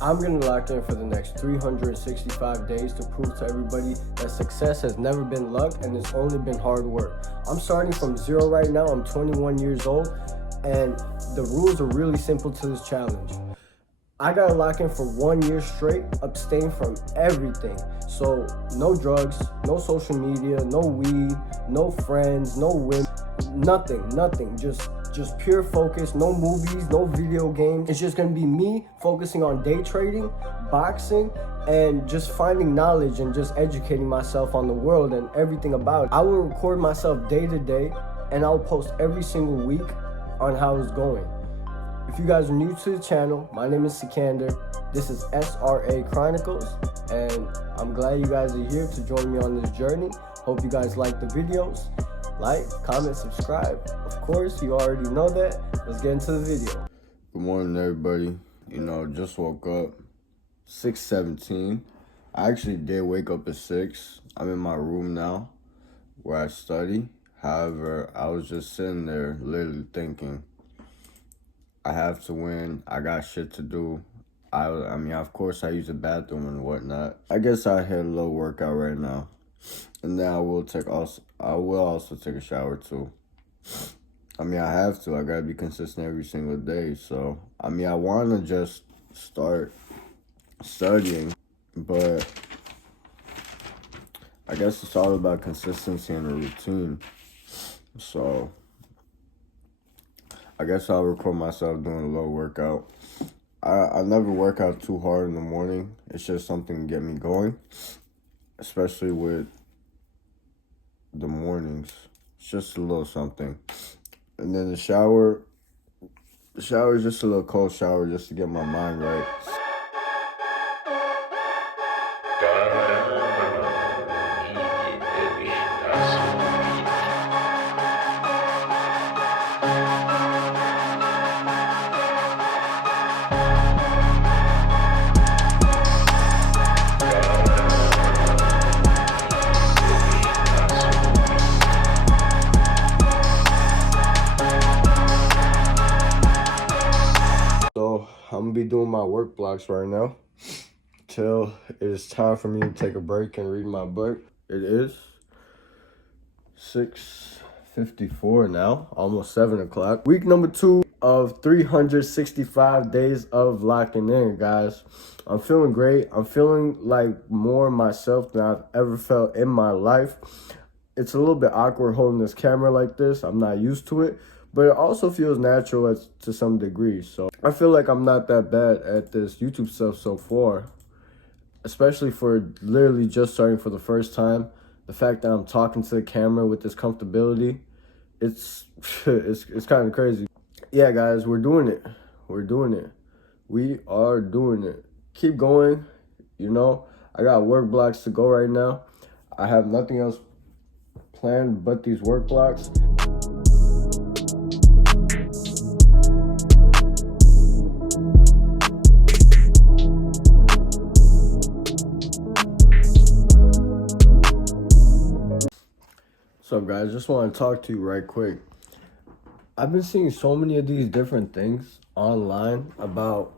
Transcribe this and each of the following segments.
I'm gonna lock in for the next 365 days to prove to everybody that success has never been luck and it's only been hard work. I'm starting from zero right now. I'm 21 years old, and the rules are really simple to this challenge. I gotta lock in for 1 year straight, abstain from everything. So no drugs, no social media, no weed, no friends, no women, nothing. Just pure focus, no movies, no video games. It's just gonna be me focusing on day trading, boxing, and just finding knowledge and just educating myself on the world and everything about it. I will record myself day to day, and I'll post every single week on how it's going. If you guys are new to the channel, my name is Sikander. This is SRA Chronicles, and I'm glad you guys are here to join me on this journey. Hope you guys like the videos. Like, comment, subscribe. Of course, you already know that. Let's get into the video. Good morning, everybody. Just woke up, 6:17. I actually did wake up at 6. I'm in my room now where I study. However, I was just sitting there literally thinking, I have to win. I got shit to do. I mean, of course, I use the bathroom and whatnot. I guess I had a little workout right now. And then I will also take a shower too. I mean, I have to. I gotta be consistent every single day. So, I mean, I want to just start studying, but I guess it's all about consistency and a routine. So, I guess I'll record myself doing a little workout. I never work out too hard in the morning. It's just something to get me going, especially with the mornings. It's just a little something. And then the shower is just a little cold shower just to get my mind right. So I'm gonna be doing my work blocks right now till it is time for me to take a break and read my book. It is 6:54 now, almost 7 o'clock. Week number 2 of 365 days of locking in, guys. I'm feeling great. I'm feeling like more myself than I've ever felt in my life. It's a little bit awkward holding this camera like this. I'm not used to it, but it also feels natural to some degree. So I feel like I'm not that bad at this YouTube stuff so far, especially for literally just starting for the first time. The fact that I'm talking to the camera with this comfortability, it's kind of crazy. Yeah, guys, we're doing it. We are doing it. Keep going. I got work blocks to go right now. I have nothing else planned but these work blocks. So guys, just want to talk to you right quick. I've been seeing so many of these different things online about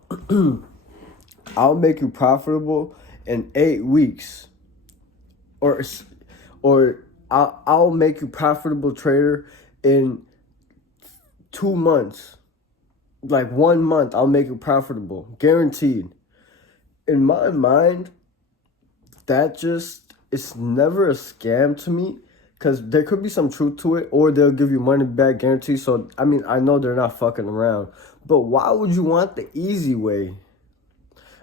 I'll make you profitable in 8 weeks, or I'll make you profitable trader in 2 months. Like 1 month, I'll make you profitable, guaranteed. In my mind, it's never a scam to me. Because there could be some truth to it, or they'll give you money back guarantee. So, I mean, I know they're not fucking around. But why would you want the easy way?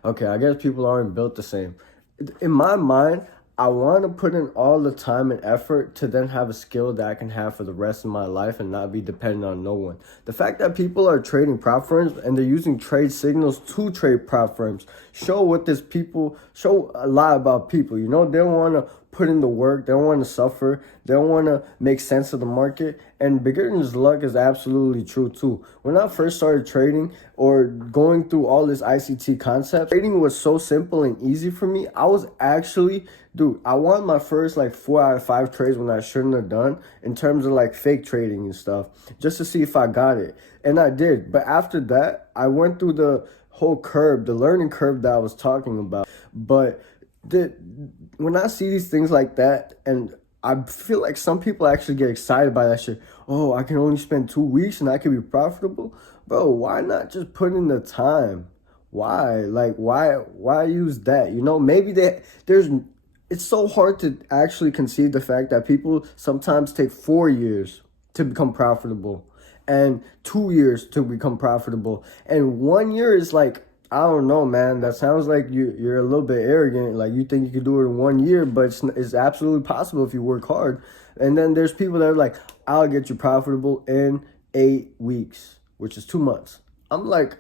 Okay, I guess people aren't built the same. In my mind, I want to put in all the time and effort to then have a skill that I can have for the rest of my life and not be dependent on no one. The fact that people are trading prop firms and they're using trade signals to trade prop firms show a lot about people. They don't want to put in the work. They don't want to suffer. They don't want to make sense of the market. And beginner's luck is absolutely true too. When I first started trading or going through all this ICT concept, trading was so simple and easy for me. I was actually, I won my first 4 out of 5 trades when I shouldn't have done, in terms of fake trading and stuff, just to see if I got it. And I did. But after that, I went through the whole curve, the learning curve that I was talking about. But when I see these things like that, and I feel like some people actually get excited by that shit. Oh, I can only spend 2 weeks and I can be profitable. Bro, why not just put in the time? Why? Like, why use that? You know, maybe it's so hard to actually conceive the fact that people sometimes take 4 years to become profitable and 2 years to become profitable. And 1 year is like, I don't know, man. That sounds like you're a little bit arrogant. Like you think you could do it in 1 year, but it's absolutely possible if you work hard. And then there's people that are like, I'll get you profitable in 8 weeks, which is 2 months. I'm like,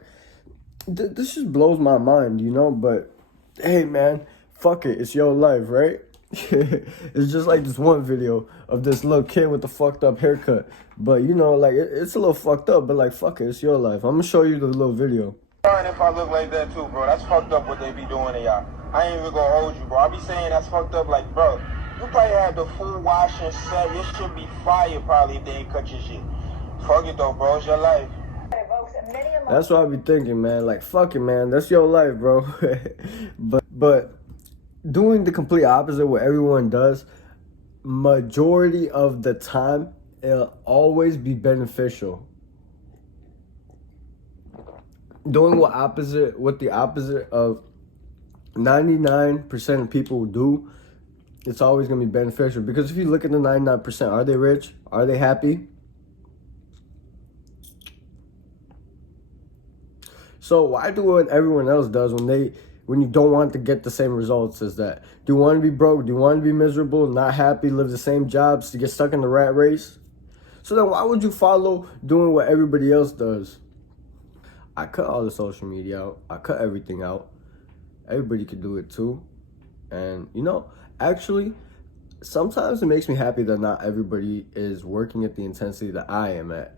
this just blows my mind, you know? But hey, man, fuck it. It's your life, right? It's just like this one video of this little kid with the fucked up haircut. But, you know, like, it's a little fucked up, but like, fuck it. It's your life. I'm gonna show you the little video. If I look like that too, bro, that's fucked up what they be doing to y'all. I ain't even gonna hold you, bro. I be saying that's fucked up, like, bro, you probably had the full wash and set. Your shit be fire probably if they ain't cut your shit. Fuck it though, bro. It's your life. That's what I be thinking, man. Like, fuck it, man. That's your life, bro. but doing the complete opposite what everyone does, majority of the time, it'll always be beneficial. Doing what the opposite of 99% of people do, it's always going to be beneficial. Because if you look at the 99%, are they rich? Are they happy? So why do what everyone else does when you don't want to get the same results as that? Do you want to be broke? Do you want to be miserable, not happy, live the same jobs, to get stuck in the rat race? So then why would you follow doing what everybody else does? I cut all the social media out. I cut everything out. Everybody could do it too. And, you know, actually, sometimes it makes me happy that not everybody is working at the intensity that I am at.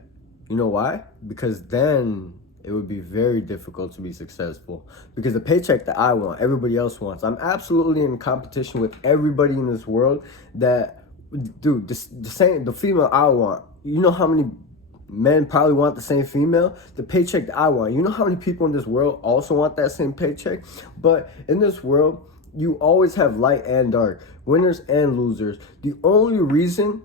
You know why? Because then it would be very difficult to be successful. Because the paycheck that I want, everybody else wants. I'm absolutely in competition with everybody in this world that, dude, the female I want. You know how many men probably want the same female? The paycheck that I want. You know how many people in this world also want that same paycheck? But in this world, you always have light and dark, winners and losers. The only reason,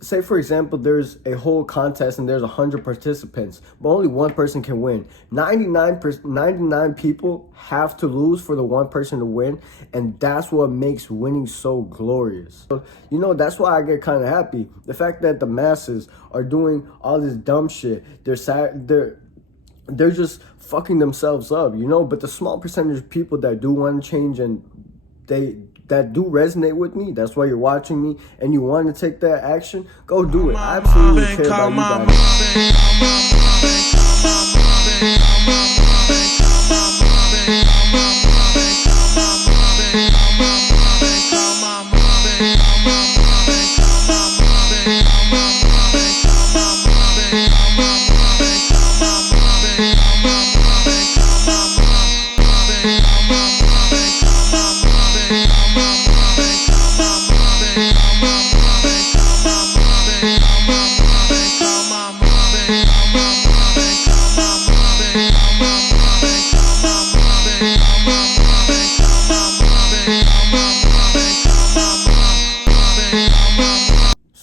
say for example, there's a whole contest and there's 100 participants, but only one person can win. 99 people have to lose for the one person to win, and that's what makes winning so glorious. So, you know, that's why I get kind of happy. The fact that the masses are doing all this dumb shit, they're just fucking themselves up, you know? But the small percentage of people that do want to change and that do resonate with me, that's why you're watching me, and you want to take that action, go do it. I absolutely care about you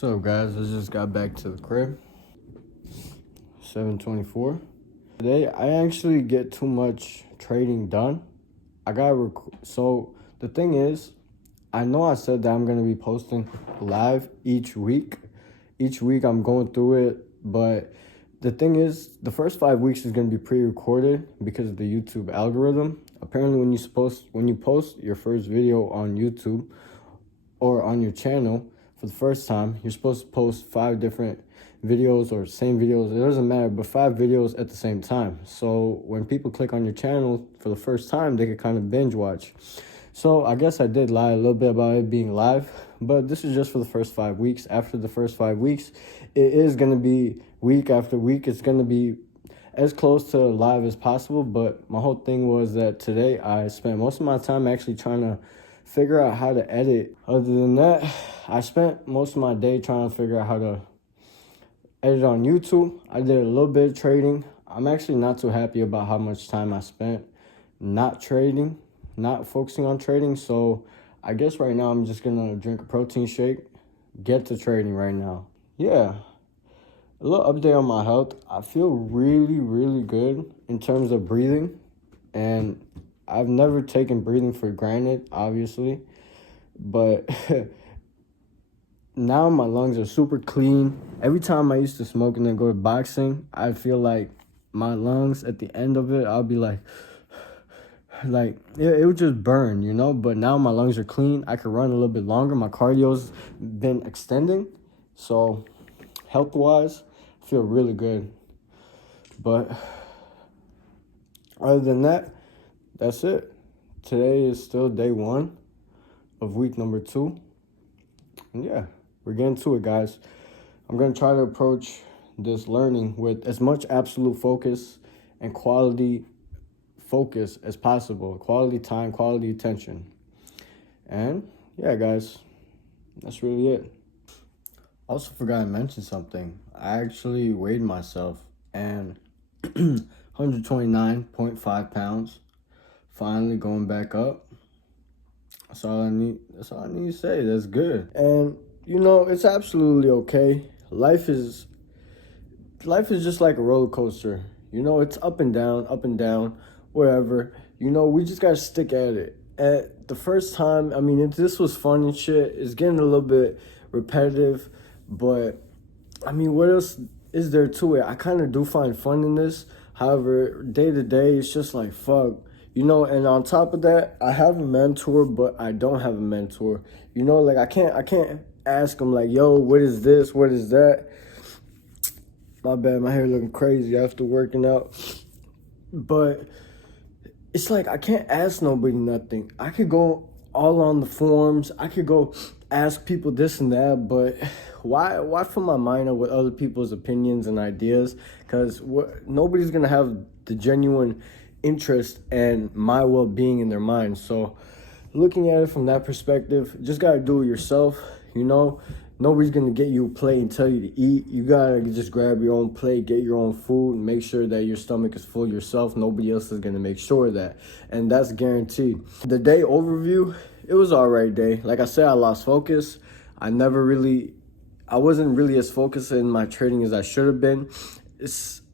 So guys, I just got back to the crib. 7:24. Today I actually get too much trading done. So the thing is, I know I said that I'm gonna be posting live each week. Each week I'm going through it, but the thing is, the first 5 weeks is gonna be pre-recorded because of the YouTube algorithm. Apparently, when you post your first video on YouTube or on your channel for the first time, you're supposed to post 5 different videos or same videos. It doesn't matter, but 5 videos at the same time. So when people click on your channel for the first time, they can kind of binge watch. So I guess I did lie a little bit about it being live, but this is just for the first 5 weeks. After the first 5 weeks, it is going to be week after week. It's going to be as close to live as possible. But my whole thing was that today I spent most of my time actually trying to figure out how to edit. Other than that, I spent most of my day trying to figure out how to edit on YouTube. I did a little bit of trading. I'm actually not too happy about how much time I spent. not trading, not focusing on trading. So I guess right now I'm just gonna drink a protein shake, get to trading right now. Yeah, a little update on my health. I feel really, really good in terms of breathing, and I've never taken breathing for granted, obviously, but now my lungs are super clean. Every time I used to smoke and then go to boxing, I feel like my lungs at the end of it, I'll be like it would just burn, you know? But now my lungs are clean. I can run a little bit longer. My cardio's been extending. So health-wise, I feel really good. But other than that, that's it. Today is still day 1 of week number 2. And yeah, we're getting to it, guys. I'm going to try to approach this learning with as much absolute focus and quality focus as possible. Quality time, quality attention. And yeah, guys, that's really it. Also forgot to mention something. I actually weighed myself and 129.5 pounds. Finally going back up. That's all I need to say. That's good. And you know, it's absolutely okay. Life is just like a roller coaster. You know, it's up and down, wherever. You know, we just gotta stick at it. At the first time, I mean, this was fun and shit. It's getting a little bit repetitive, but I mean, what else is there to it? I kind of do find fun in this. However, day to day, it's just like, fuck. You know, and on top of that, I have a mentor, but I don't have a mentor. You know, like I can't ask him like, yo, what is this? What is that? My bad, my hair looking crazy after working out. But it's like I can't ask nobody nothing. I could go all on the forums. I could go ask people this and that, but why fill my mind up with other people's opinions and ideas? Because nobody's gonna have the genuine interest and my well-being in their mind. So looking at it from that perspective, just gotta do it yourself. You know, nobody's gonna get you a plate and tell you to eat. You gotta just grab your own plate, get your own food, and make sure that your stomach is full yourself. Nobody else is gonna make sure of that, and that's guaranteed. The day overview, it was all right day. Like I said, I lost focus. I wasn't really as focused in my trading as I should have been.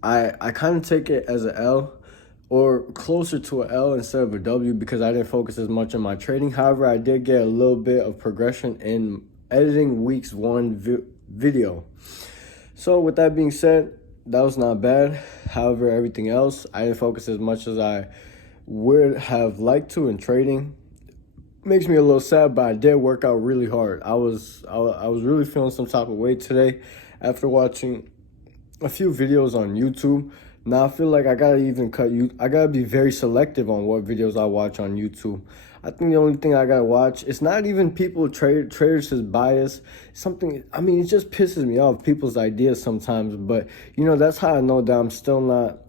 I kind of take it as an L, or closer to an L instead of a W, because I didn't focus as much on my trading. However, I did get a little bit of progression in editing week's 1 video. So with that being said, that was not bad. However, everything else, I didn't focus as much as I would have liked to in trading. Makes me a little sad, but I did work out really hard. I was really feeling some type of way today after watching a few videos on YouTube. Now I feel like I gotta be very selective on what videos I watch on YouTube. I think the only thing I gotta watch, it's not even traders' bias. Something, I mean, it just pisses me off, people's ideas sometimes. But you know, that's how I know that I'm still not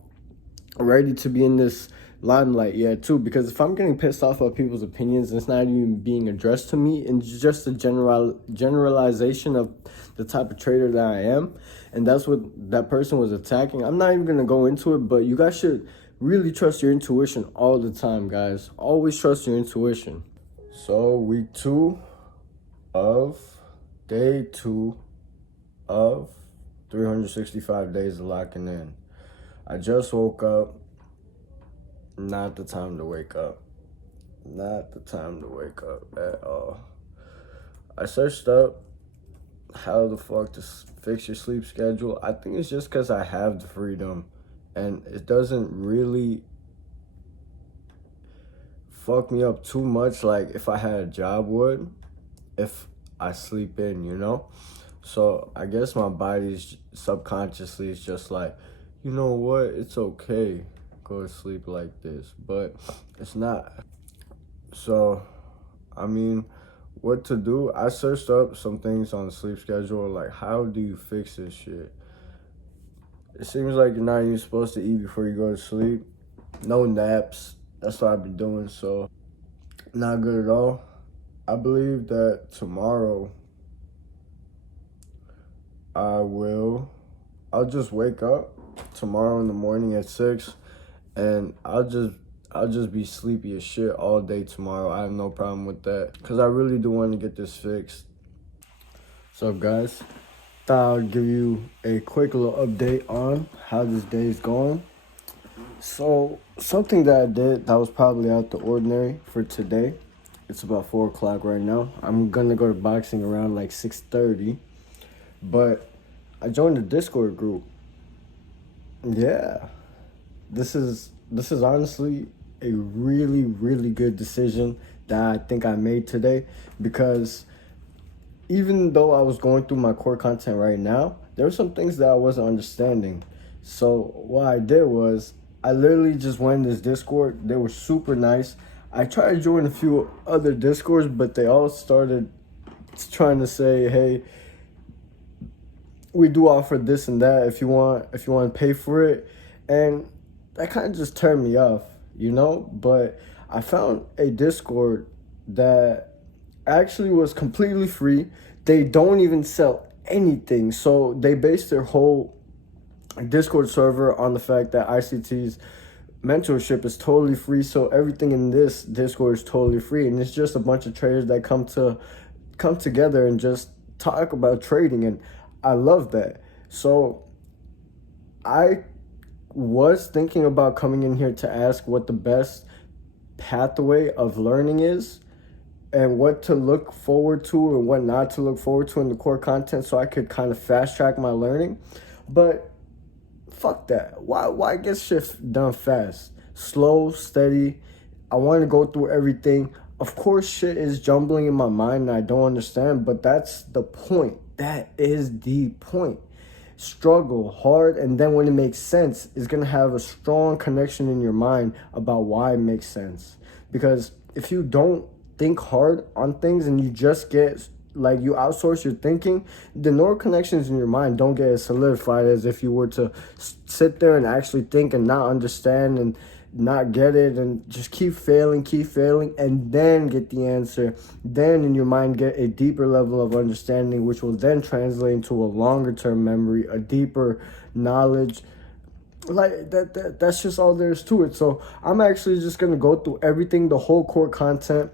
ready to be in this limelight yet too, because if I'm getting pissed off about people's opinions and it's not even being addressed to me, and just a generalization of the type of trader that I am, and that's what that person was attacking, I'm not even gonna go into it. But you guys should really trust your intuition all the time, guys. Always trust your intuition. So week 2 of day 2 of 365 days of locking in. I just woke up. Not the time to wake up. Not the time to wake up at all. I searched up how the fuck to fix your sleep schedule. I think it's just because I have the freedom, and it doesn't really fuck me up too much like if I had a job would, if I sleep in, you know? So I guess my body's subconsciously is just like, you know what, it's okay, go to sleep like this, but it's not. So, I mean, what to do? I searched up some things on the sleep schedule, like how do you fix this shit? It seems like you're not even supposed to eat before you go to sleep. No naps. That's what I've been doing, so not good at all. I believe that tomorrow I'll just wake up tomorrow in the morning at 6, and I'll just be sleepy as shit all day tomorrow. I have no problem with that because I really do want to get this fixed. What's up, guys? Thought I'd give you a quick little update on how this day is going. So, something that I did that was probably out the ordinary for today. It's about 4 o'clock right now. I'm gonna go to boxing around like 6:30. But I joined the Discord group. Yeah. This is honestly a really, really good decision that I think I made today, because even though I was going through my core content right now, there were some things that I wasn't understanding. So what I did was I literally just went in this Discord. They were super nice. I tried to join a few other Discords, but they all started trying to say, hey, we do offer this and that if you want to pay for it. And that kind of just turned me off, you know? But I found a Discord that actually was completely free. They don't even sell anything. So they base their whole Discord server on the fact that ICT's mentorship is totally free. So everything in this Discord is totally free. And it's just a bunch of traders that come together and just talk about trading. And I love that. So I was thinking about coming in here to ask what the best pathway of learning is and what to look forward to and what not to look forward to in the core content, so I could kind of fast track my learning. But fuck that. Why get shit done fast? Slow, steady. I want to go through everything. Of course, shit is jumbling in my mind and I don't understand, but that's the point. That is the point. Struggle hard, and then when it makes sense, it's going to have a strong connection in your mind about why it makes sense. Because if you don't think hard on things and you just get, like, you outsource your thinking, the neural connections in your mind don't get as solidified as if you were to sit there and actually think and not understand and not get it and just keep failing, and then get the answer. Then in your mind get a deeper level of understanding, which will then translate into a longer term memory, a deeper knowledge. Like that's just all there is to it. So I'm actually just gonna go through everything, the whole core content.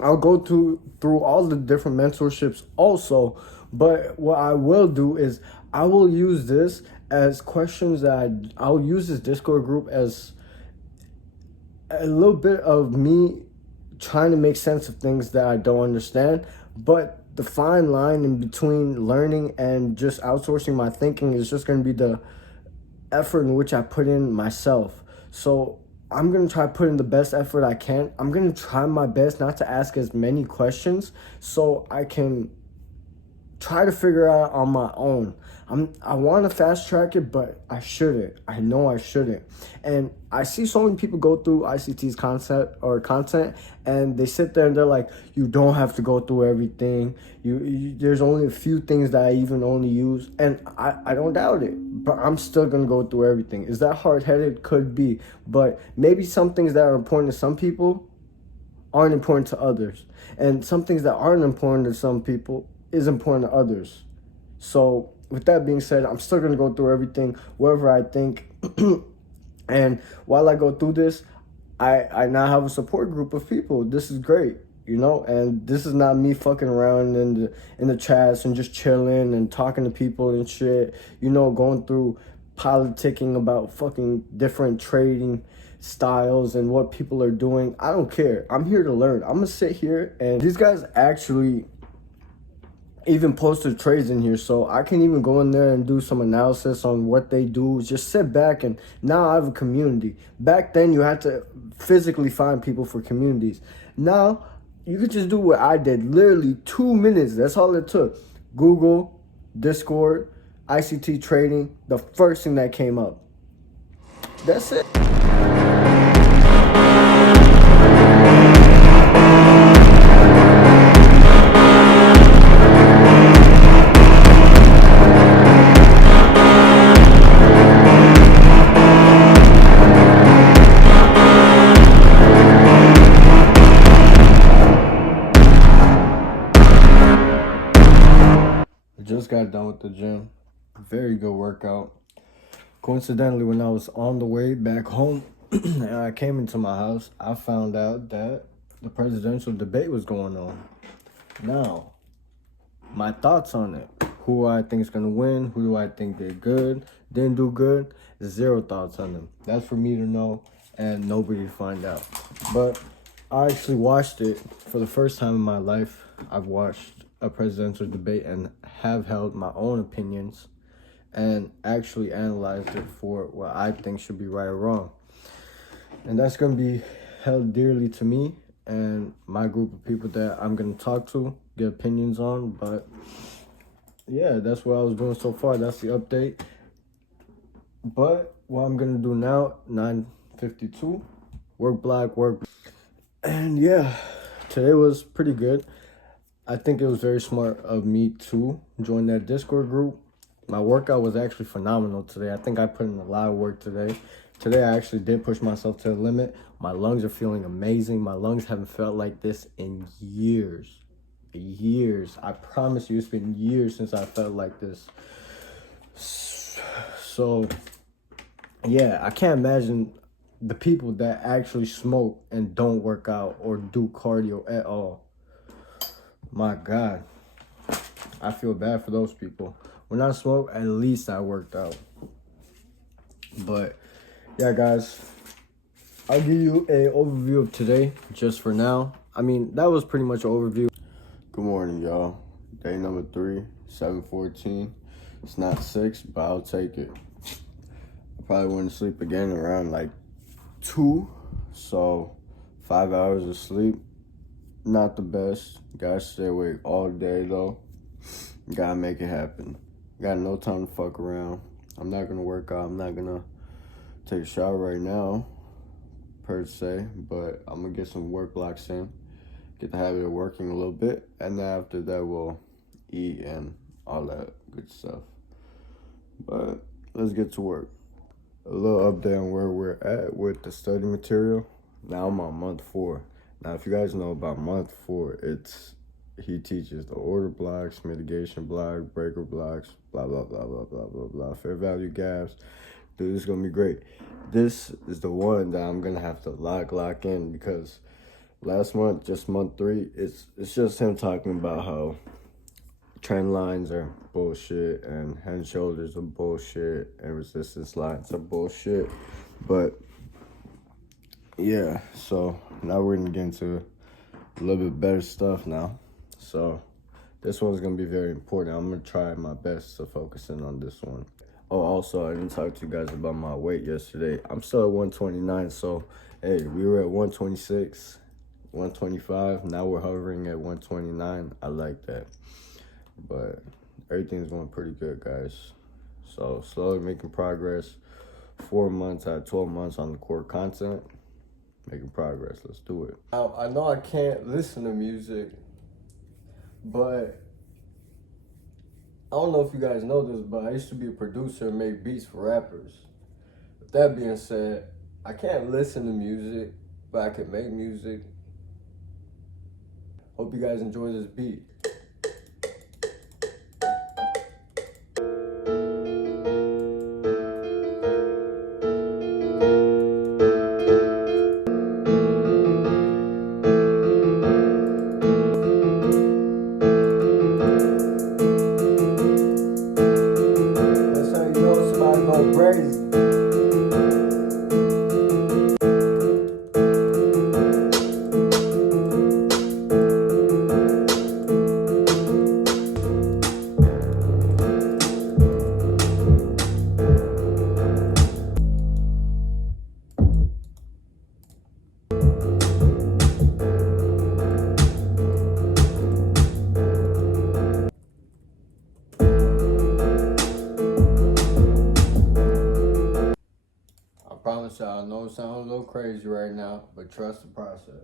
I'll go through all the different mentorships also, but what I will do is I will use this as questions that I'll use this Discord group as a little bit of me trying to make sense of things that I don't understand. But the fine line in between learning and just outsourcing my thinking is just going to be the effort in which I put in myself. So I'm going to try to put in the best effort I can. I'm going to try my best not to ask as many questions so I can try to figure out on my own. I want to fast track it, but I shouldn't. I know I shouldn't. And I see so many people go through ICT's content, and they sit there and they're like, you don't have to go through everything. There's only a few things that I even only use. And I don't doubt it, but I'm still going to go through everything. Is that hard-headed? Could be. But maybe some things that are important to some people aren't important to others. And some things that aren't important to some people is important to others. So with that being said, I'm still going to go through everything, wherever I think. And while I go through this, I now have a support group of people. This is great, you know, and this is not me fucking around in the chats and just chilling and talking to people and shit, you know, going through politicking about fucking different trading styles and what people are doing. I don't care. I'm here to learn. I'm going to sit here, and these guys actually even posted trades in here, so I can even go in there and do some analysis on what they do. Just sit back, and now I have a community. Back then you had to physically find people for communities. Now you could just do what I did, literally 2 minutes. That's all it took. Google, Discord, ICT trading, the first thing that came up. That's it. Just got done with the gym. Very good workout. Coincidentally, when I was on the way back home, and I came into my house, I found out that the presidential debate was going on. Now, my thoughts on it. Who I think is going to win, who do I think did good, didn't do good, zero thoughts on them. That's for me to know and nobody to find out. But I actually watched it for the first time in my life. I've watched a presidential debate and have held my own opinions and actually analyzed it for what I think should be right or wrong. And that's going to be held dearly to me and my group of people that I'm going to talk to, get opinions on. But yeah, that's what I was doing so far. That's the update. But what I'm going to do now, 9:52, work black, work. And yeah, today was pretty good. I think it was very smart of me to join that Discord group. My workout was actually phenomenal today. I think I put in a lot of work today. Today I actually did push myself to the limit. My lungs are feeling amazing. My lungs haven't felt like this in years. Years. I promise you, it's been years since I felt like this. So, yeah, I can't imagine the people that actually smoke and don't work out or do cardio at all. My God, I feel bad for those people. When I smoke, at least I worked out. But yeah, guys, I'll give you an overview of today just for now. I mean, that was pretty much an overview. Good morning, y'all. Day number 3, 7:14. It's not 6, but I'll take it. I probably went to sleep again around like 2, so 5 hours of sleep. Not the best. Gotta stay awake all day though. Gotta make it happen. Got no time to fuck around. I'm not gonna work out. I'm not gonna take a shower right now, per se, but I'm gonna get some work blocks in. Get the habit of working a little bit, and then after that we'll eat and all that good stuff. But let's get to work. A little update on where we're at with the study material. Now I'm on month 4. Now, if you guys know about month 4, he teaches the order blocks, mitigation block, breaker blocks, blah, blah, blah, blah, blah, blah, blah, fair value gaps. Dude, this is going to be great. This is the one that I'm going to have to lock in because last month, just month 3, it's just him talking about how trend lines are bullshit and head and shoulders are bullshit and resistance lines are bullshit. But yeah, so now we're gonna get into a little bit better stuff now. So this one's gonna be very important. I'm gonna try my best to focus in on this one. Oh, also, I didn't talk to you guys about my weight yesterday. I'm still at 129, so hey, we were at 126, 125. Now we're hovering at 129. I like that. But everything's going pretty good, guys. So slowly making progress. 4 months out of 12 months on the core content. Making progress. Let's do it. Now, I know I can't listen to music, but I don't know if you guys know this, but I used to be a producer and make beats for rappers. With that being said, I can't listen to music, but I can make music. Hope you guys enjoy this beat. Crazy. I promise y'all, I know it sounds a little crazy right now, but trust the process.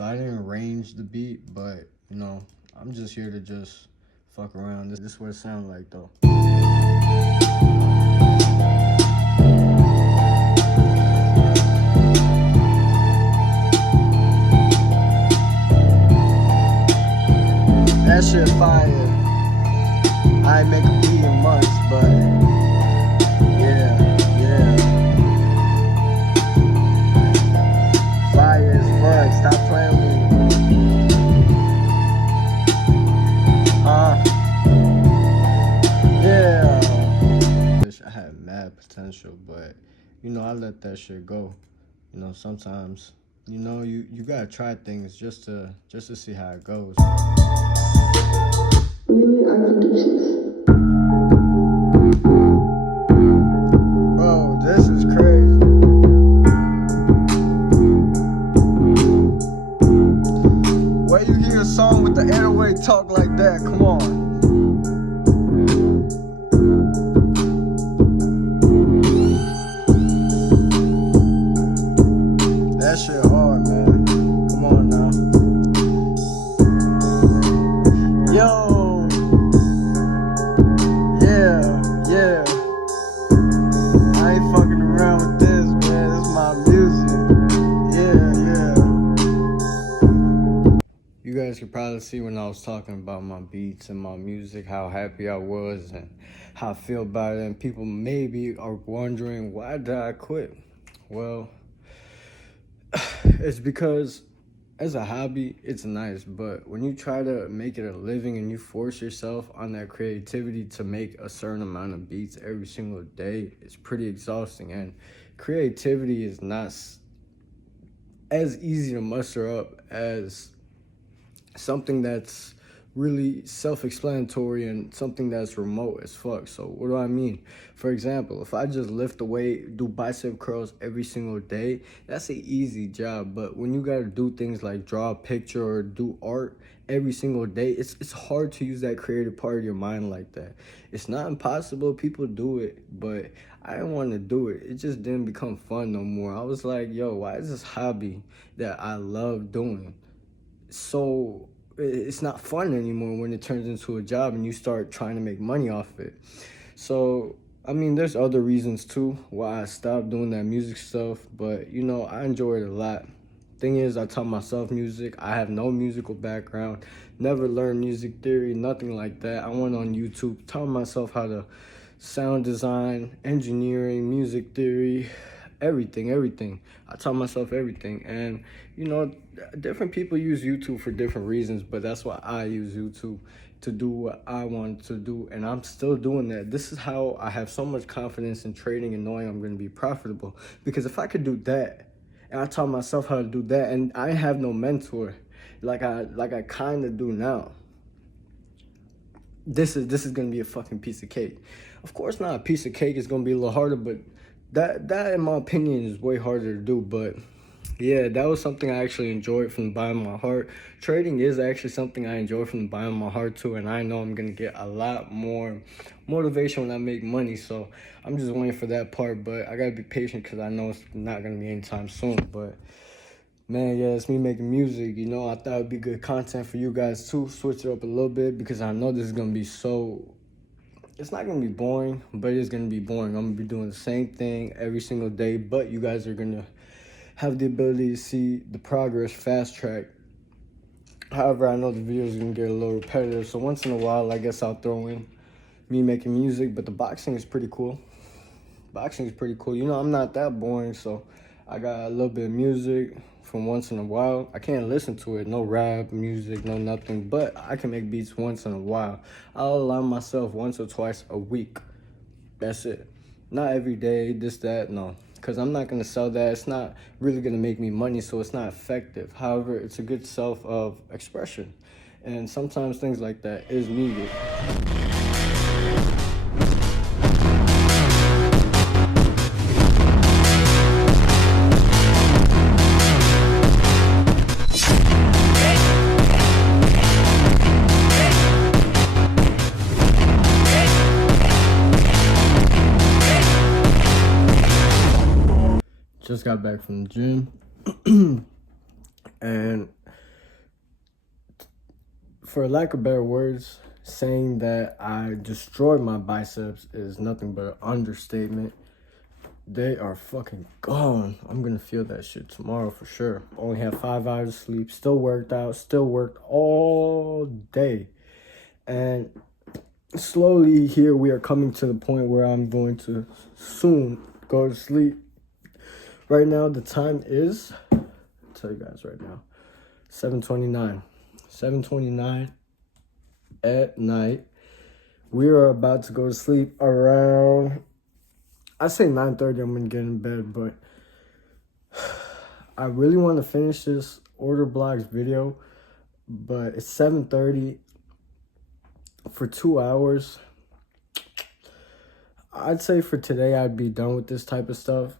So I didn't arrange the beat, but you know, I'm just here to just fuck around. This is what it sounds like though. That shit fire. I ain't make a beat in months, but yeah. Fire as fuck. Stop playing with me. Yeah. I had mad potential, but you know, I let that shit go. You know, sometimes, you know, you gotta try things just to see how it goes. Bro, this is crazy. Where you hear a song with the 808 talk like that? Come on. That shit hard, man. Come on now. Yo. Yeah. I ain't fucking around with this, man. This is my music. Yeah. You guys could probably see when I was talking about my beats and my music, how happy I was and how I feel about it. And people maybe are wondering, why did I quit? Well, it's because as a hobby, it's nice, but when you try to make it a living and you force yourself on that creativity to make a certain amount of beats every single day, it's pretty exhausting. And creativity is not as easy to muster up as something that's really self-explanatory and something that's remote as fuck. So what do I mean? For example, if I just lift weight, do bicep curls every single day, that's an easy job. But when you gotta do things like draw a picture or do art every single day, it's hard to use that creative part of your mind like that. It's not impossible, people do it, but I didn't want to do it. It just didn't become fun no more. I was like, yo, why is this hobby that I love doing so it's not fun anymore when it turns into a job and you start trying to make money off it? So, I mean, there's other reasons too why I stopped doing that music stuff, but you know, I enjoy it a lot. Thing is, I taught myself music. I have no musical background, never learned music theory, nothing like that. I went on YouTube, taught myself how to sound design, engineering, music theory, everything. I taught myself everything. And you know, different people use YouTube for different reasons, but that's why I use YouTube, to do what I want to do, and I'm still doing that. This is how I have so much confidence in trading and knowing I'm going to be profitable, because if I could do that, and I taught myself how to do that, and I have no mentor like I kind of do now, this is going to be a fucking piece of cake. Of course not a piece of cake, it's going to be a little harder, but that in my opinion is way harder to do. But yeah, that was something I actually enjoyed from the bottom of my heart. Trading is actually something I enjoy from the bottom of my heart too, and I know I'm gonna get a lot more motivation when I make money. So I'm just waiting for that part, but I gotta be patient because I know it's not gonna be anytime soon. But man, yeah, it's me making music. You know, I thought it'd be good content for you guys too. Switch it up a little bit because I know this is gonna be it's not gonna be boring, but it's gonna be boring. I'm gonna be doing the same thing every single day, but you guys are gonna have the ability to see the progress fast track. However, I know the videos are gonna get a little repetitive, so once in a while I guess I'll throw in me making music. But the boxing is pretty cool. You know, I'm not that boring, so I got a little bit of music from once in a while. I can't listen to it, no rap music, no nothing, but I can make beats once in a while. I'll allow myself once or twice a week. That's it. Not every day, this, that, no. Because I'm not going to sell that. It's not really going to make me money, so it's not effective. However, it's a good self of expression. And sometimes things like that is needed. Just got back from the gym and for lack of better words, saying that I destroyed my biceps is nothing but an understatement. They are fucking gone. I'm gonna feel that shit tomorrow for sure. Only had 5 hours of sleep, still worked out, still worked all day. And slowly here we are coming to the point where I'm going to soon go to sleep. Right now the time is, I'll tell you guys right now, 7:29. 7:29 at night. We are about to go to sleep around, I say 9:30 I'm gonna get in bed, but I really want to finish this order blocks video, but it's 7:30 for 2 hours. I'd say for today I'd be done with this type of stuff.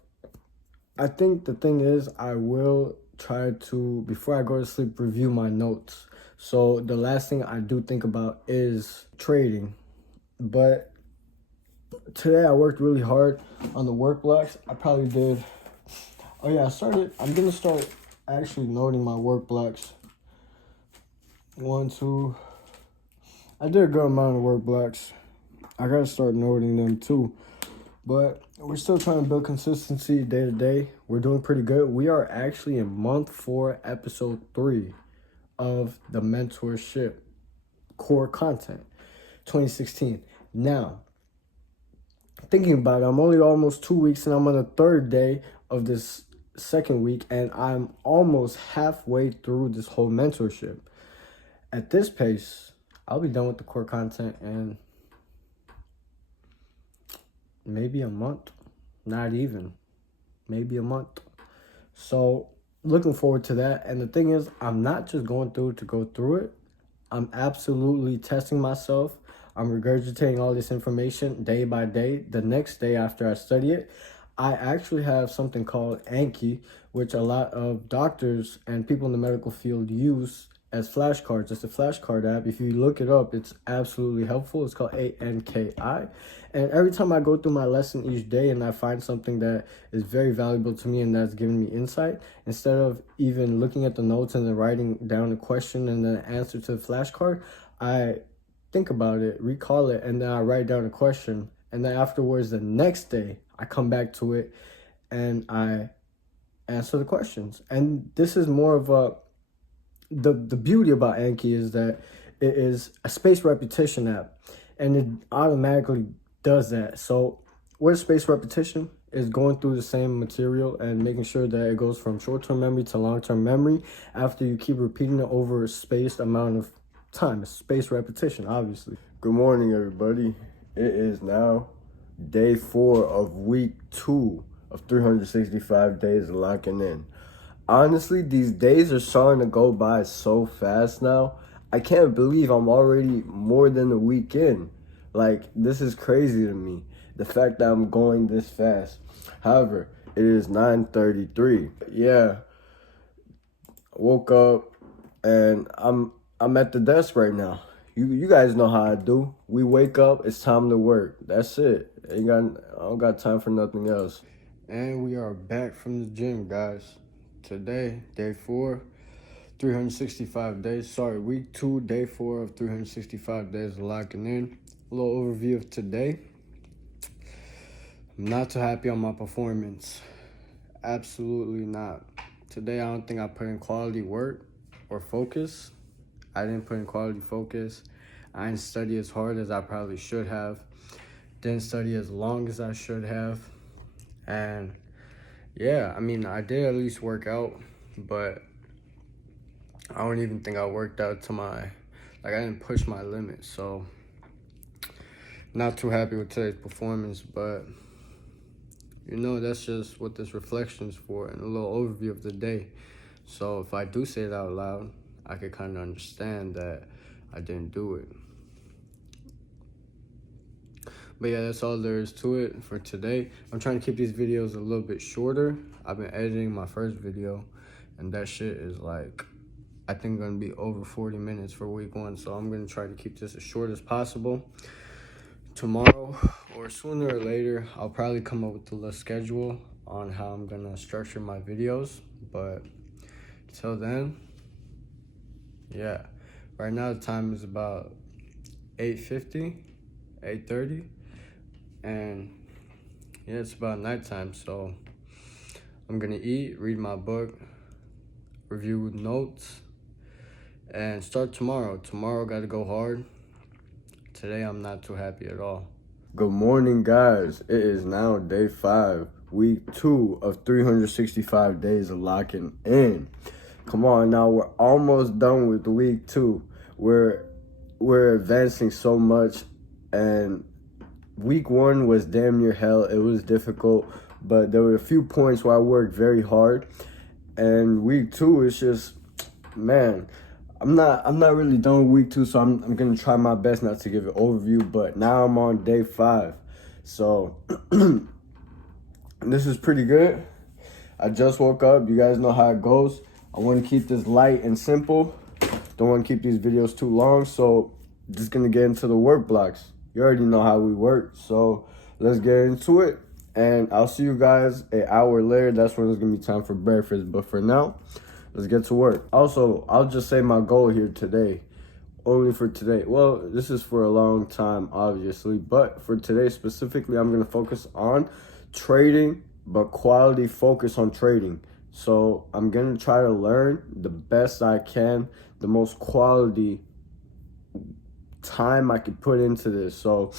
I think the thing is I will try to, before I go to sleep, review my notes. So the last thing I do think about is trading. But today I worked really hard on the work blocks. I probably did, oh yeah, I'm gonna start actually noting my work blocks. 1, 2, I did a good amount of work blocks. I gotta start noting them too. But we're still trying to build consistency day to day. We're doing pretty good. We are actually in month 4, episode 3 of the mentorship core content 2016. Now, thinking about it, I'm only almost 2 weeks and I'm on the 3rd day of this 2nd week, and I'm almost halfway through this whole mentorship. At this pace, I'll be done with the core content in maybe a month. Not even. Maybe a month. So, looking forward to that. And the thing is, I'm not just going through it to go through it. I'm absolutely testing myself. I'm regurgitating all this information day by day. The next day after I study it, I actually have something called Anki, which a lot of doctors and people in the medical field use as flashcards. It's a flashcard app. If you look it up, it's absolutely helpful. It's called ANKI. And every time I go through my lesson each day and I find something that is very valuable to me and that's giving me insight, instead of even looking at the notes and then writing down a question and the answer to the flashcard, I think about it, recall it, and then I write down a question. And then afterwards, the next day, I come back to it and I answer the questions. And this is more of a, the beauty about Anki is that it is a spaced repetition app and it automatically does that. So with spaced repetition is going through the same material and making sure that it goes from short-term memory to long-term memory after you keep repeating it over a spaced amount of time. It's spaced repetition, obviously. Good morning, everybody. It is now day 4 of week 2 of 365 days of locking in. Honestly, these days are starting to go by so fast now. I can't believe I'm already more than a week in. Like, this is crazy to me, the fact that I'm going this fast. However, it is 9:33. Yeah, woke up and I'm at the desk right now. You guys know how I do. We wake up, it's time to work. That's it. I don't got time for nothing else. And we are back from the gym, guys. Today, day 4, 365 days. Sorry, week 2, day 4 of 365 days of locking in. A little overview of today. I'm not too happy on my performance. Absolutely not. Today, I don't think I put in quality work or focus. I didn't put in quality focus. I didn't study as hard as I probably should have. Didn't study as long as I should have. And yeah, I mean, I did at least work out, but I don't even think I worked out to I didn't push my limit. So not too happy with today's performance, but that's just what this reflection is for and a little overview of the day. So if I do say it out loud, I could kind of understand that I didn't do it. But yeah, that's all there is to it for today. I'm trying to keep these videos a little bit shorter. I've been editing my first video, and that shit is like, I think gonna be over 40 minutes for week 1. So I'm gonna try to keep this as short as possible. Tomorrow, or sooner or later, I'll probably come up with a little schedule on how I'm gonna structure my videos. But till then, yeah. Right now the time is about 8:50, 8:30, and yeah, it's about nighttime, so I'm gonna eat, read my book, review notes, and start tomorrow. Tomorrow gotta go hard. Today I'm not too happy at all. Good morning, guys. It is now day 5, week 2 of 365 days of locking in. Come on, now we're almost done with week 2. We're advancing so much, and week 1 was damn near hell. It was difficult, but there were a few points where I worked very hard. And week 2 is just, man, I'm not really done with week 2, so I'm gonna try my best not to give an overview. But now I'm on day 5, so this is pretty good. I just woke up. You guys know how it goes. I want to keep this light and simple. Don't want to keep these videos too long, so just gonna get into the work blocks. You already know how we work, so let's get into it. And I'll see you guys an hour later. That's when it's gonna be time for breakfast. But for now, let's get to work. Also, I'll just say my goal here today, only for today. Well, this is for a long time, obviously, but for today specifically, I'm gonna focus on trading, but quality focus on trading. So I'm gonna try to learn the best I can, the most quality time I could put into this. So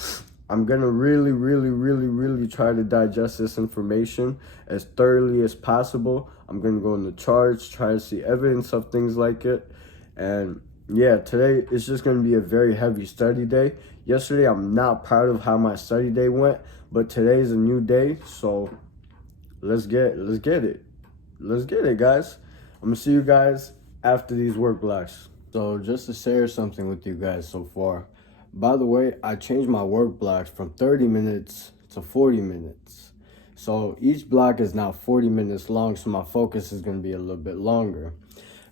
I'm gonna really try to digest this information as thoroughly as possible. I'm gonna go in the charts, try to see evidence of things like it. And yeah, today is just gonna be a very heavy study day. Yesterday, I'm not proud of how my study day went, but today's a new day, so let's get it. Let's get it, guys. I'm gonna see you guys after these work blocks. So just to share something with you guys so far. By the way, I changed my work blocks from 30 minutes to 40 minutes. So each block is now 40 minutes long, so my focus is going to be a little bit longer.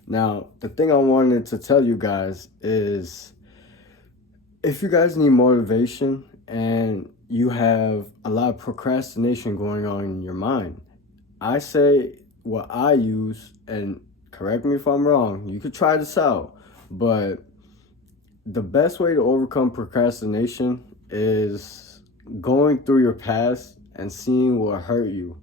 Now, the thing I wanted to tell you guys is, if you guys need motivation and you have a lot of procrastination going on in your mind, I say what I use, and correct me if I'm wrong, you could try this out, but the best way to overcome procrastination is going through your past and seeing what hurt you.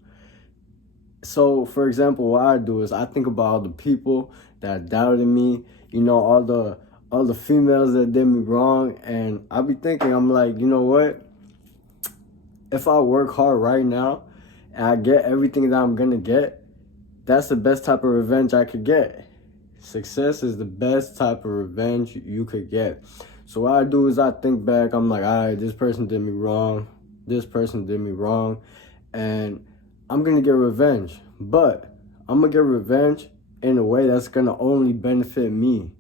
So, for example, what I do is I think about all the people that doubted me, you know, all the females that did me wrong, and I be thinking, I'm like, you know what? If I work hard right now and I get everything that I'm gonna get, that's the best type of revenge I could get. Success is the best type of revenge you could get. So what I do is I think back, I'm like, all right, this person did me wrong, this person did me wrong, and I'm gonna get revenge. But I'm gonna get revenge in a way that's gonna only benefit me.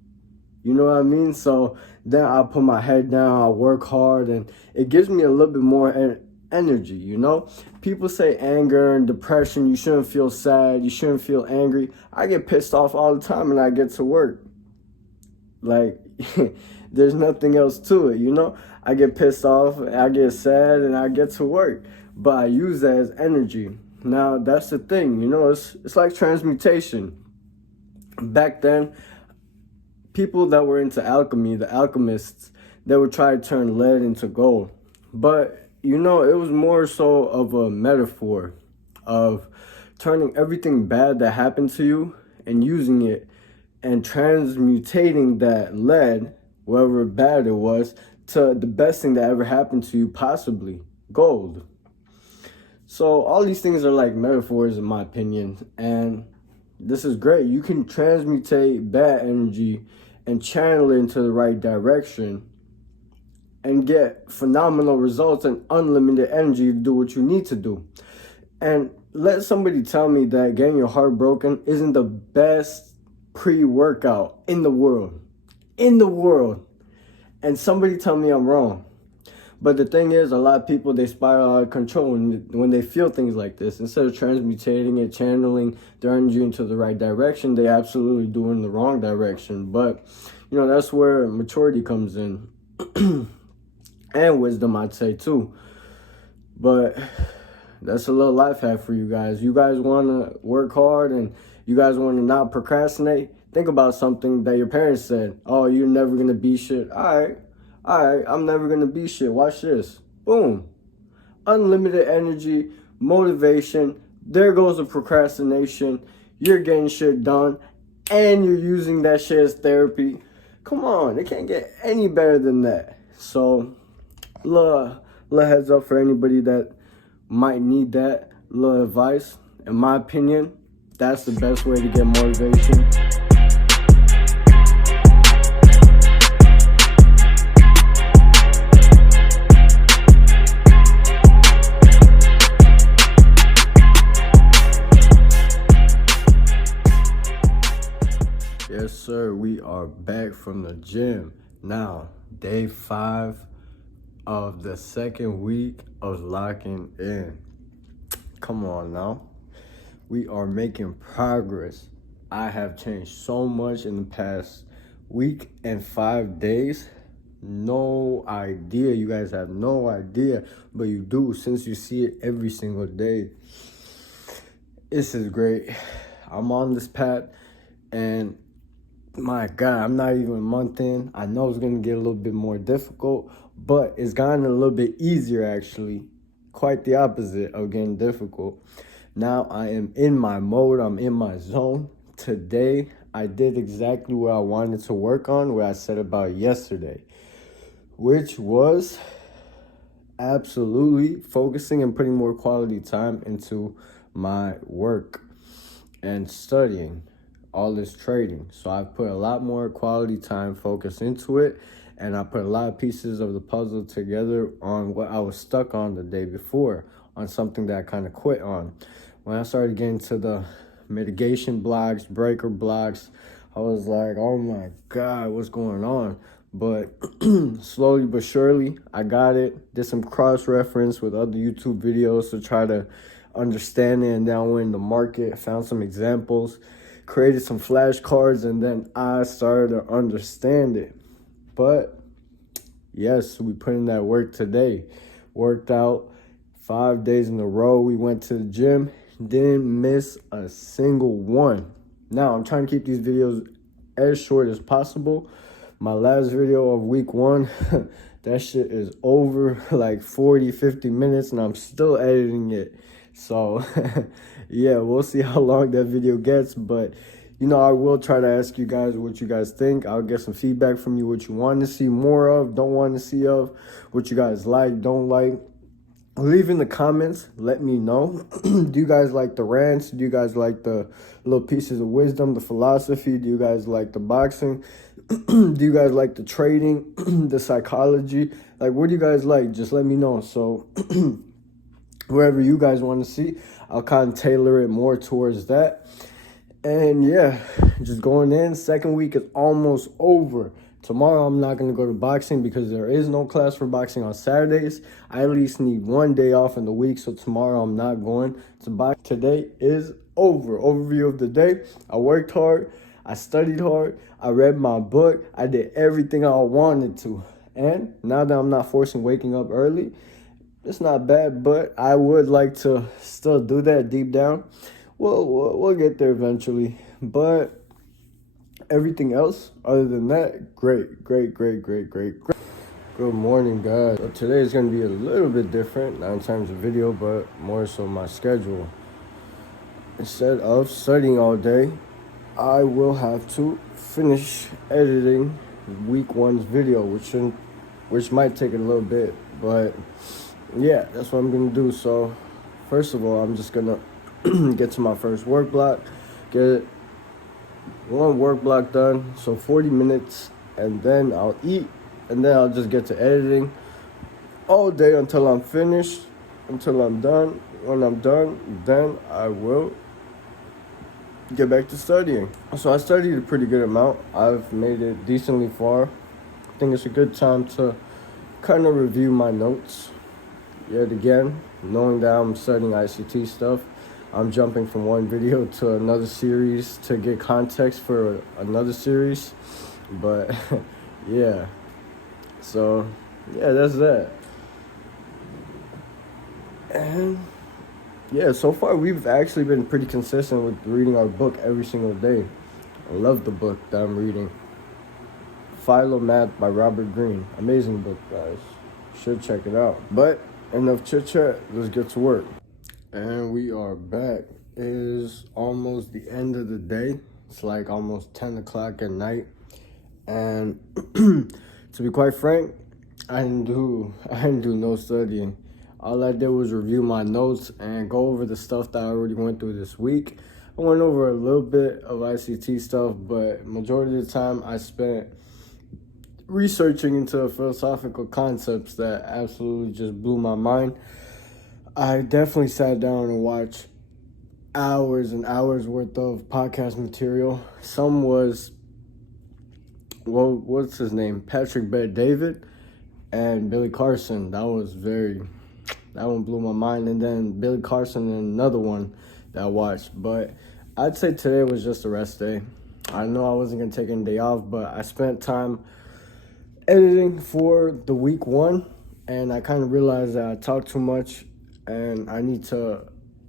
You know what I mean? So then I put my head down, I work hard, and it gives me a little bit more energy, you know? People say anger and depression, you shouldn't feel sad, you shouldn't feel angry. I get pissed off all the time and I get to work. Like, there's nothing else to it, you know? I get pissed off, I get sad, and I get to work. But I use that as energy. Now, that's the thing, you know? It's like transmutation. Back then, people that were into alchemy, the alchemists, they would try to turn lead into gold. But you know, it was more so of a metaphor of turning everything bad that happened to you and using it and transmutating that lead, whatever bad it was, to the best thing that ever happened to you, possibly gold. So all these things are like metaphors in my opinion, and this is great. You can transmutate bad energy and channel it into the right direction and get phenomenal results and unlimited energy to do what you need to do. And let somebody tell me that getting your heart broken isn't the best pre-workout in the world. And somebody tell me I'm wrong. But the thing is, a lot of people, they spiral out of control when they feel things like this. Instead of transmutating it, channeling their energy into the right direction, they absolutely do in the wrong direction. But, you know, that's where maturity comes in. And wisdom, I'd say, too. But that's a little life hack for you guys. You guys want to work hard and You guys want to not procrastinate? Think about something that your parents said. Oh, you're never going to be shit. All right, I'm never going to be shit. Watch this. Boom. Unlimited energy, motivation. There goes the procrastination. You're getting shit done, and you're using that shit as therapy. Come on, it can't get any better than that. So, little heads up for anybody that might need that little advice. In my opinion, that's the best way to get motivation. Yes, sir, we are back from the gym. Now, day 5 of the second week of locking in. Come on now. We are making progress. I have changed so much in the past week and 5 days. No idea. You guys have no idea, but you do since you see it every single day. This is great. I'm on this path, and my God, I'm not even a month in. I know it's going to get a little bit more difficult, but it's gotten a little bit easier, actually. Quite the opposite of getting difficult. Now I am in my mode. I'm in my zone. Today, I did exactly what I wanted to work on, what I said about yesterday, which was absolutely focusing and putting more quality time into my work and studying all this trading. So I put a lot more quality time focus into it, and I put a lot of pieces of the puzzle together on what I was stuck on the day before, on something that I kind of quit on. When I started getting to the mitigation blocks, breaker blocks, I was like, oh my God, what's going on? But slowly but surely, I got it. Did some cross-reference with other YouTube videos to try to understand it and downwind the market. Found some examples, created some flashcards, and then I started to understand it. But yes, we put in that work today. Worked out 5 days in a row. We went to the gym. Didn't miss a single one. Now, I'm trying to keep these videos as short as possible. My last video of week 1, that shit is over like 40, 50 minutes, and I'm still editing it. So, yeah, we'll see how long that video gets. But, you know, I will try to ask you guys what you guys think. I'll get some feedback from you, what you want to see more of, don't want to see of, what you guys like, don't like. Leave in the comments, let me know. Do you guys like the rants? Do you guys like the little pieces of wisdom, the philosophy? Do you guys like the boxing? Do you guys like the trading, the psychology? Like, what do you guys like? Just let me know. So wherever you guys want to see, I'll kind of tailor it more towards that. And yeah, just going in. Second week is almost over. Tomorrow I'm not going to go to boxing because there is no class for boxing on Saturdays. I at least need 1 day off in the week, so tomorrow I'm not going to box. Today is over. Overview of the day. I worked hard. I studied hard. I read my book. I did everything I wanted to. And now that I'm not forcing waking up early, it's not bad, but I would like to still do that deep down. We'll get there eventually. But everything else, other than that, great. Good morning, guys. So today is going to be a little bit different, not in terms of video, but more so my schedule. Instead of studying all day, I will have to finish editing week 1's video, which might take a little bit, but yeah, that's what I'm going to do. So first of all, I'm just going to get to my first work block, get one work block done, so 40 minutes, and then I'll eat, and then I'll just get to editing all day until I'm finished, until I'm done. When I'm done, then I will get back to studying. So I studied a pretty good amount. I've made it decently far. I think it's a good time to kind of review my notes yet again, knowing that I'm studying ICT stuff. I'm jumping from one video to another series to get context for another series. But yeah, so yeah, that's that. And yeah, so far we've actually been pretty consistent with reading our book every single day. I love the book that I'm reading. Philomath by Robert Greene. Amazing book, guys. Should check it out. But enough chit chat. Let's get to work. And we are back. It is almost the end of the day. It's like almost 10 o'clock at night. And to be quite frank, I didn't do no studying. All I did was review my notes and go over the stuff that I already went through this week. I went over a little bit of ICT stuff, but majority of the time I spent researching into philosophical concepts that absolutely just blew my mind. I definitely sat down and watched hours and hours worth of podcast material. Some was, well, what's his name? Patrick Bet-David and Billy Carson. That one blew my mind. And then Billy Carson and another one that I watched. But I'd say today was just a rest day. I know I wasn't going to take any day off, but I spent time editing for the week 1, and I kind of realized that I talk too much and I need to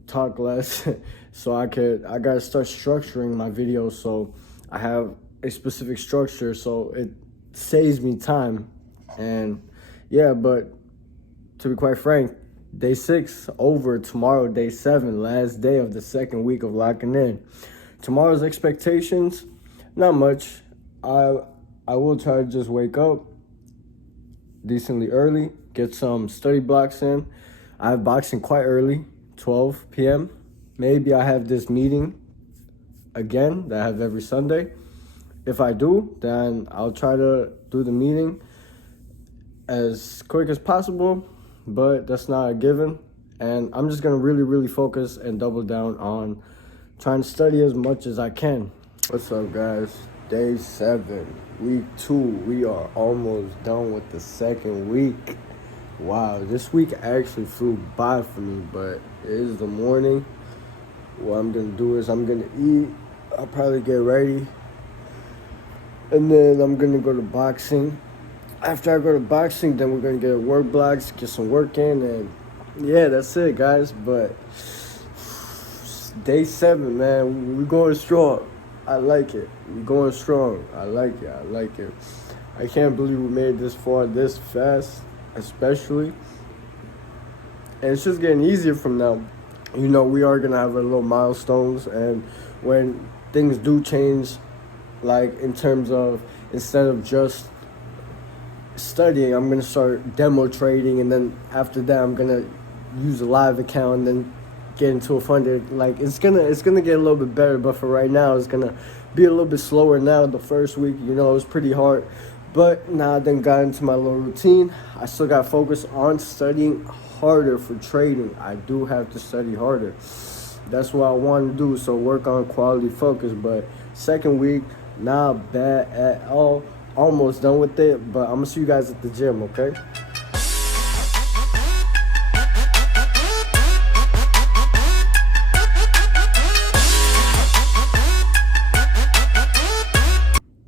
talk less. So I gotta start structuring my videos so I have a specific structure so it saves me time. And yeah, but to be quite frank, day 6 over, tomorrow day 7, last day of the second week of locking in. Tomorrow's expectations, not much. I will try to just wake up decently early, get some study blocks in. I have boxing quite early, 12 p.m. Maybe I have this meeting again that I have every Sunday. If I do, then I'll try to do the meeting as quick as possible, but that's not a given. And I'm just going to really focus and double down on trying to study as much as I can. What's up, guys? Day 7, week 2. We are almost done with the second week. Wow, this week actually flew by for me, but it is the morning. What I'm going to do is I'm going to eat. I'll probably get ready. And then I'm going to go to boxing. After I go to boxing, then we're going to get work blocks, get some work in. And yeah, that's it, guys. But day 7, man, we're going strong. I like it. We're going strong. I like it. I can't believe we made it this far this fast, especially. And it's just getting easier from now. You know, we are going to have our little milestones. And when things do change, like in terms of instead of just studying, I'm going to start demo trading. And then after that, I'm going to use a live account and then get into a funded. Like it's gonna get a little bit better, but for right now it's gonna be a little bit slower. Now the first week, you know, it was pretty hard, but now I then got into my little routine. I still got focused on studying harder for trading. I do have to study harder. That's what I want to do, so work on quality focus. But second week, not bad at all. Almost done with it, but I'm gonna see you guys at the gym, okay?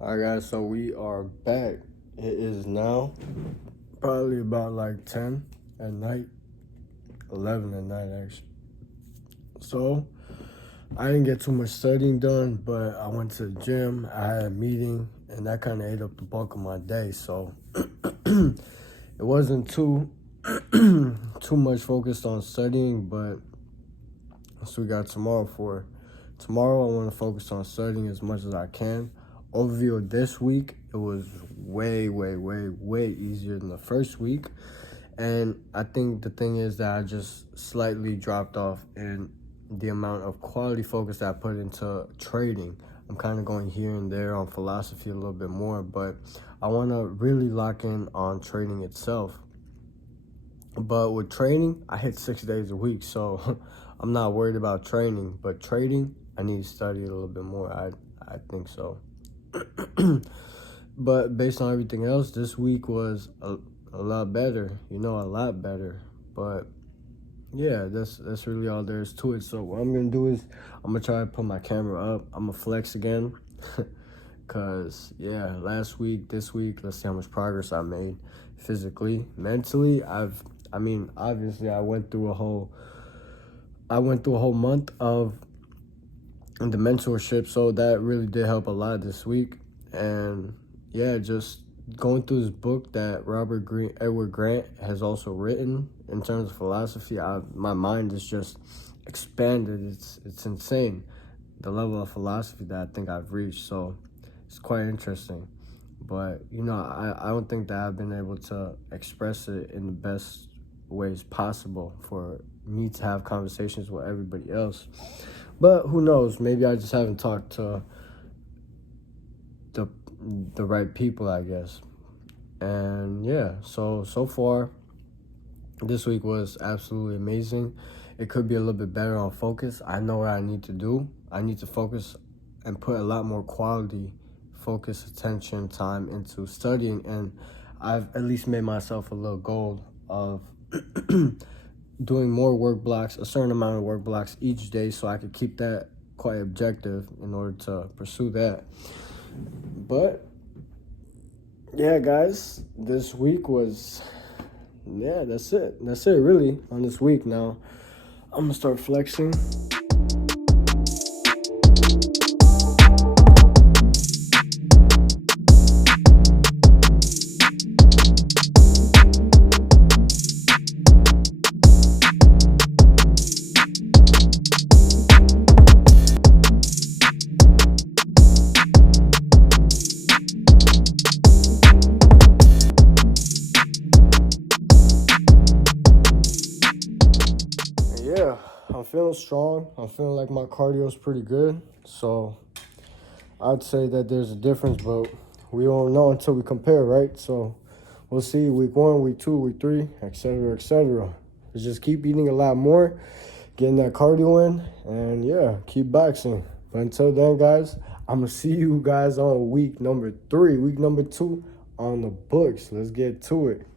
Alright, guys, so we are back. It is now probably about like 10 at night, 11 at night actually. So I didn't get too much studying done, but I went to the gym, I had a meeting, and that kind of ate up the bulk of my day. So it wasn't too much focused on studying, but that's what we got tomorrow for. Tomorrow I want to focus on studying as much as I can. Overview of this week, it was way easier than the first week. And I think the thing is that I just slightly dropped off in the amount of quality focus that I put into trading. I'm kind of going here and there on philosophy a little bit more, but I want to really lock in on trading itself. But with training, I hit 6 days a week, so I'm not worried about training. But trading, I need to study it a little bit more. I think so. But based on everything else, this week was a lot better, you know, a lot better. But yeah, that's really all there is to it. So what I'm gonna do is I'm gonna try to put my camera up. I'm gonna flex again, cause yeah, last week, this week, let's see how much progress I made physically, mentally. Obviously I went through a whole I went through a whole month of the mentorship, so that really did help a lot this week. And yeah, just going through this book that Edward Grant has also written in terms of philosophy, my mind is just expanded. It's insane, the level of philosophy that I think I've reached. So it's quite interesting. But, you know, I don't think that I've been able to express it in the best ways possible for me to have conversations with everybody else. But who knows? Maybe I just haven't talked to the right people, I guess. And yeah, so far, this week was absolutely amazing. It could be a little bit better on focus. I know what I need to do. I need to focus and put a lot more quality, focus, attention, time into studying. And I've at least made myself a little goal of doing more work blocks, a certain amount of work blocks each day, so I could keep that quite objective in order to pursue that. But yeah, guys, this week was, yeah, that's it really on this week. Now I'm gonna start flexing. Yeah, I'm feeling strong. I'm feeling like my cardio is pretty good. So I'd say that there's a difference, but we won't know until we compare, right? So we'll see week 1, week 2, week 3, etc., etc. Let's just keep eating a lot more, getting that cardio in, and yeah, keep boxing. But until then, guys, I'm going to see you guys on week number 3, week number 2 on the books. Let's get to it.